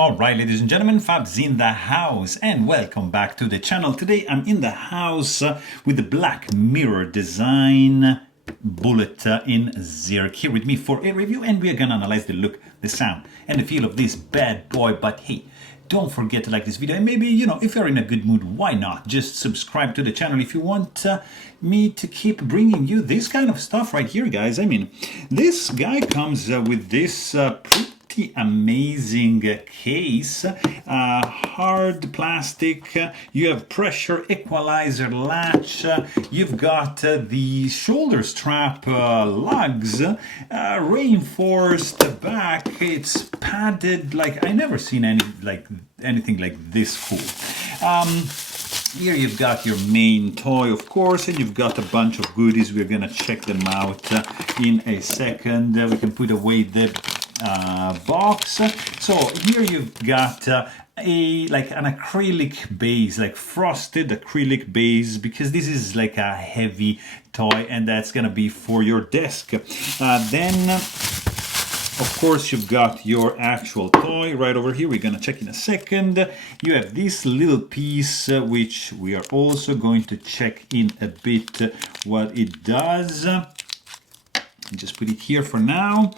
Alright, ladies and gentlemen, Fab's in the house and welcome back to the channel. Today I'm in the house with the Black Mirror design bullet in Zirc here with me for a review, and we are gonna analyze the look, the sound and the feel of this bad boy. But hey, don't forget to like this video, and maybe, if you're in a good mood, why not just subscribe to the channel if you want me to keep bringing you this kind of stuff right here, guys. I mean, this guy comes with this pretty amazing case, hard plastic. You have pressure equalizer latch, you've got the shoulder strap lugs, reinforced back. It's padded. Like, I never seen anything like this cool. Here you've got your main toy, of course, and you've got a bunch of goodies. We're gonna check them out in a second. We can put away the box. So here you've got an acrylic base, like frosted acrylic base, because this is like a heavy toy, and that's gonna be for your desk. Then of course, you've got your actual toy right over here. We're gonna check in a second. You have this little piece, which we are also going to check in a bit what it does. Just put it here for now.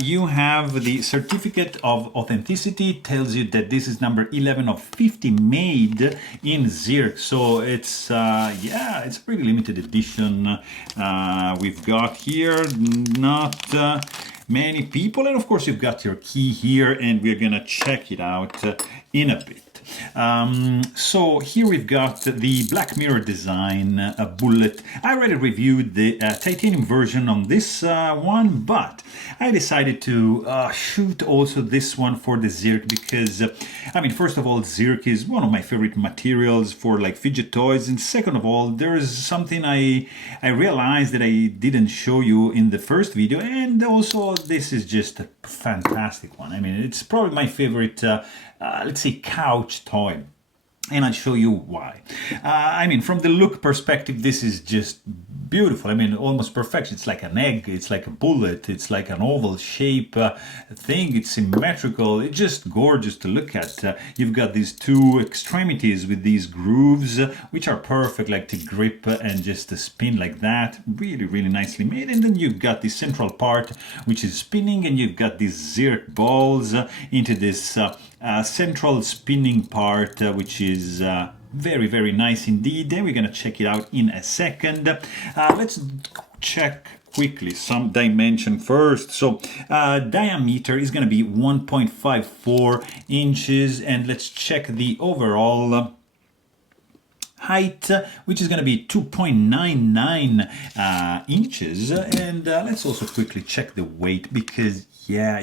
You have the certificate of authenticity. It tells you that this is number 11 of 50 made in Zirc. So it's it's a pretty limited edition. We've got here not many people, and of course you've got your key here, and we're gonna check it out in a bit. So here we've got the Black Mirror design bullet. I already reviewed the titanium version on this one, but I decided to shoot also this one for the Zirc because, I mean, first of all, Zirc is one of my favorite materials for like fidget toys, and second of all, there's something I realized that I didn't show you in the first video, and also this is just a fantastic one. I mean, it's probably my favorite let's say couch toy, and I'll show you why. I mean, from the look perspective, this is just beautiful. I mean, almost perfection. It's like an egg, it's like a bullet, it's like an oval shape thing. It's symmetrical. It's just gorgeous to look at. You've got these two extremities with these grooves, which are perfect, like to grip and just to spin like that. Really, really nicely made. And then you've got the central part, which is spinning, and you've got these Zirc balls into this central spinning part, which is very, very nice indeed. Then we're gonna check it out in a second. Let's check quickly some dimension first. So diameter is gonna be 1.54 inches, and let's check the overall height, which is going to be 2.99 inches. And let's also quickly check the weight, because yeah,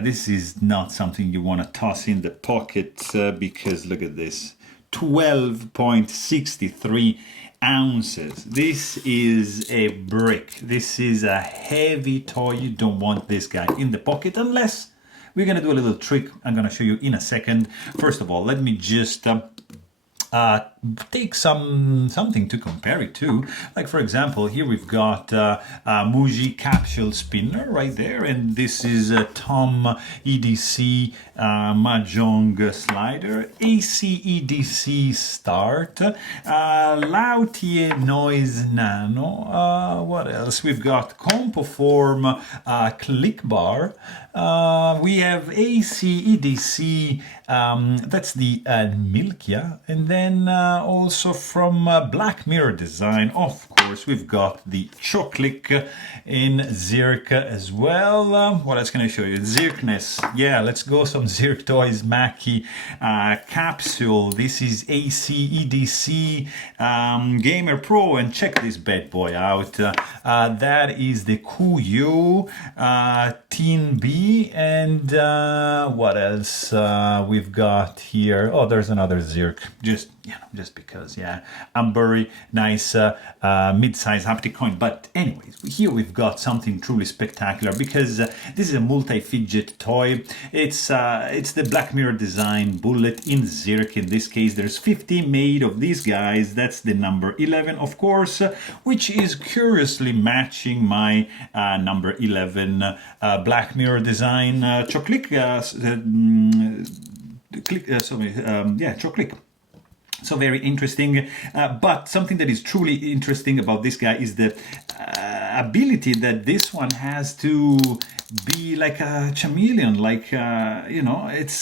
this is not something you want to toss in the pocket, because look at this, 12.63 ounces. This is a brick. This is a heavy toy. You don't want this guy in the pocket, unless we're going to do a little trick I'm going to show you in a second. First of all, let me just take something to compare it to. Like, for example, here we've got a Muji capsule spinner right there, and this is a Tom EDC Mahjong slider, AC/EDC start, Lautier noise nano. What else? We've got Compoform click bar. We have AC/EDC, that's the Milkia, and then also from Black Mirror design, of course, we've got the Choclick in Zirc as well. What else can I show you? Zircness. Yeah, let's go some Zirc toys. Mackie capsule. This is AC/EDC Gamer Pro, and check this bad boy out. That is the Kuyo Teen B, and what else we've got here? Oh, there's another Zirc. Just because, yeah, I'm very nice mid-size haptic coin. But anyways, here we've got something truly spectacular, because this is a multi-fidget toy. It's the Black Mirror design bullet in Zirc. In this case, there's 50 made of these guys. That's the number 11, of course, which is curiously matching my number 11 Black Mirror design chocolate chocolate. So very interesting, but something that is truly interesting about this guy is the ability that this one has to be like a chameleon, like you know, it's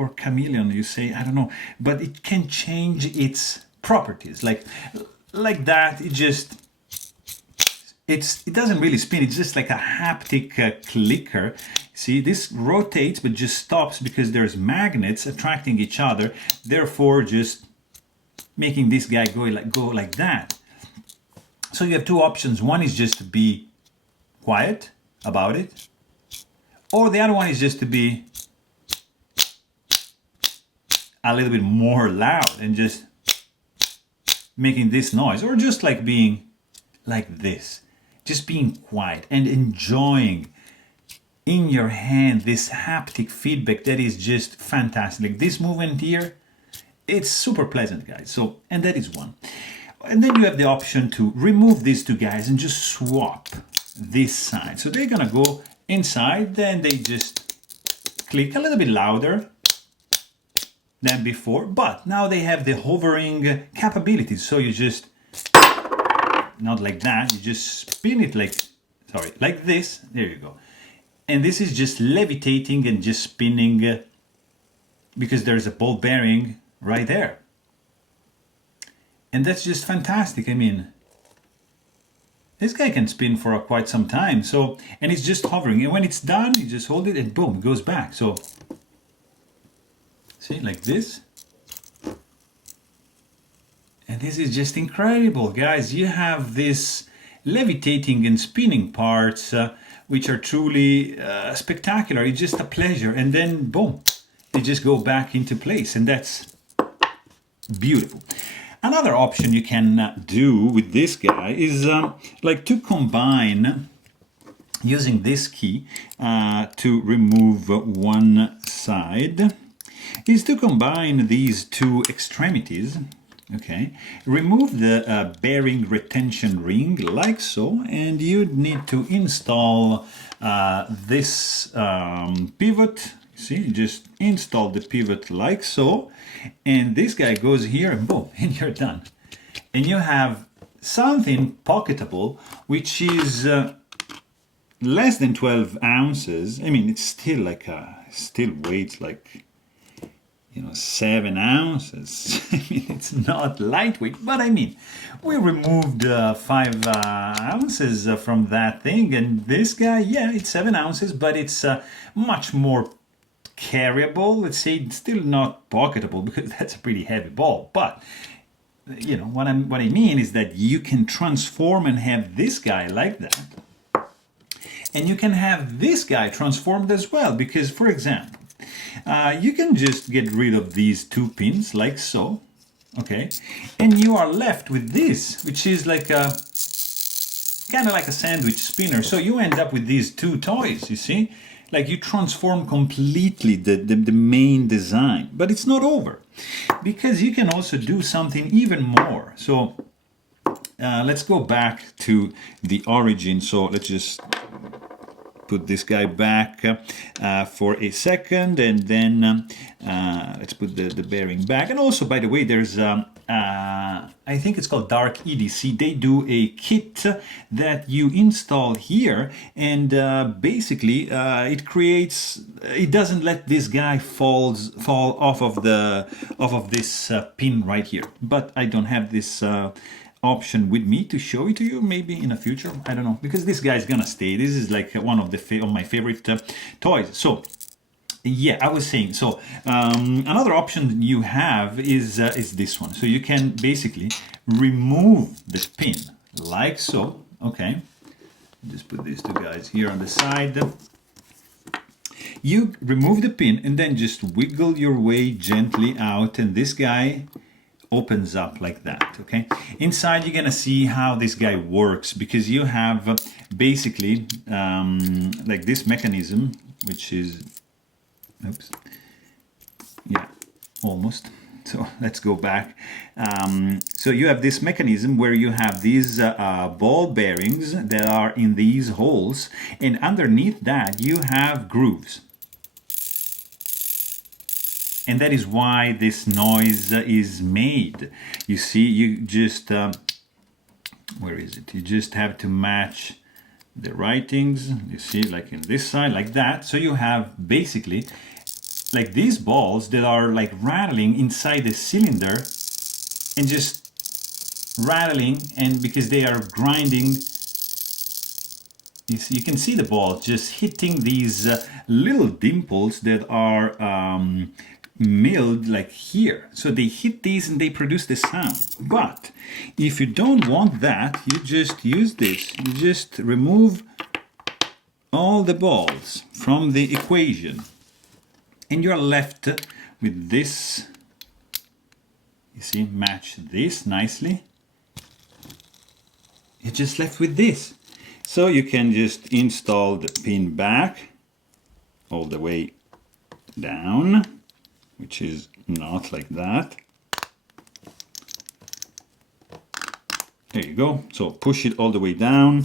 or chameleon you say, I don't know, but it can change its properties like that. It doesn't really spin, it's just like a haptic clicker. See, this rotates but just stops because there's magnets attracting each other, therefore just making this guy go like that. So you have two options. One is just to be quiet about it, or the other one is just to be a little bit more loud and just making this noise, or just like being like this, just being quiet and enjoying in your hand this haptic feedback that is just fantastic. This movement here, it's super pleasant, guys. So, and that is one. And then you have the option to remove these two guys and just swap this side. So they're gonna go inside, then they just click a little bit louder than before, but now they have the hovering capabilities. So you just, not like that, you just spin it like, sorry, like this, there you go. And this is just levitating and just spinning because there's a ball bearing right there. And that's just fantastic. I mean, this guy can spin for quite some time. So, and it's just hovering. And when it's done, you just hold it and boom, it goes back. So, see, like this. And this is just incredible, guys. You have this levitating and spinning parts, which are truly spectacular. It's just a pleasure. And then, boom, they just go back into place. And that's beautiful. Another option you can do with this guy is like to combine, using this key to remove one side, is to combine these two extremities. Okay, remove the bearing retention ring like so, and you need to install this pivot. See, just install the pivot like so, and this guy goes here and boom, and you're done. And you have something pocketable, which is less than 12 ounces. I mean, it's still like still weighs like, you know, 7 ounces. I mean, it's not lightweight, but I mean, we removed 5 ounces from that thing, and this guy, yeah, it's 7 ounces, but it's much more carryable. Let's say it's still not pocketable because that's a pretty heavy ball, but you know what I mean is that you can transform and have this guy like that, and you can have this guy transformed as well, because for example, you can just get rid of these two pins like so, okay, and you are left with this, which is like a kind of like a sandwich spinner. So you end up with these two toys, you see, like you transform completely the main design. But it's not over, because you can also do something even more. So let's go back to the origin. So let's just put this guy back for a second, and then let's put the bearing back. And also, by the way, there's I think it's called Dark EDC. They do a kit that you install here, and basically it creates, it doesn't let this guy fall off of this pin right here. But I don't have this option with me to show it to you. Maybe in the future, I don't know, because this guy is gonna stay. This is like one of my favorite toys. So yeah, I was saying, so another option you have is this one. So you can basically remove the pin like so. Okay, just put these two guys here on the side. You remove the pin and then just wiggle your way gently out, and this guy opens up like that. Okay, inside you're gonna see how this guy works, because you have basically like this mechanism, which is, oops, yeah, almost, So let's go back. So you have this mechanism where you have these ball bearings that are in these holes, and underneath that you have grooves. And that is why this noise is made. You see, you just, where is it? You just have to match the writings. You see, like in this side, like that. So you have basically like these balls that are like rattling inside the cylinder and just rattling, and because they are grinding, you see, you can see the ball just hitting these little dimples that are milled like here. So they hit these and they produce the sound. But if you don't want that, you just use this. You just remove all the balls from the equation, and you're left with this. You see, match this nicely. You're just left with this. So you can just install the pin back all the way down, which is not like that. There you go. So push it all the way down.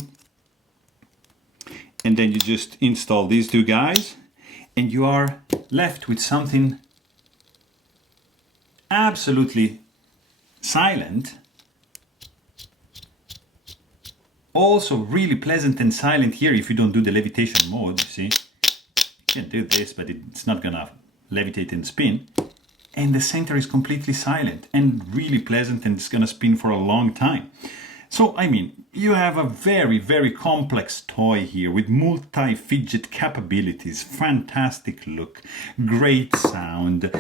And then you just install these two guys, and you are left with something absolutely silent. Also really pleasant and silent here if you don't do the levitation mode. You see, you can do this, but it's not gonna levitate and spin. And the center is completely silent and really pleasant, and it's gonna spin for a long time. So, I mean, you have a very, very complex toy here with multi-fidget capabilities, fantastic look, great sound,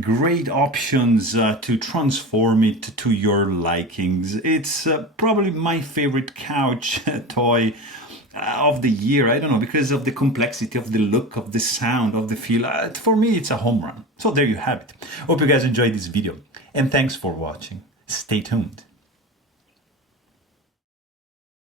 great options to transform it to your likings. It's probably my favorite couch toy of the year. I don't know, because of the complexity of the look, of the sound, of the feel. For me, it's a home run. So there you have it. Hope you guys enjoyed this video, and thanks for watching. Stay tuned.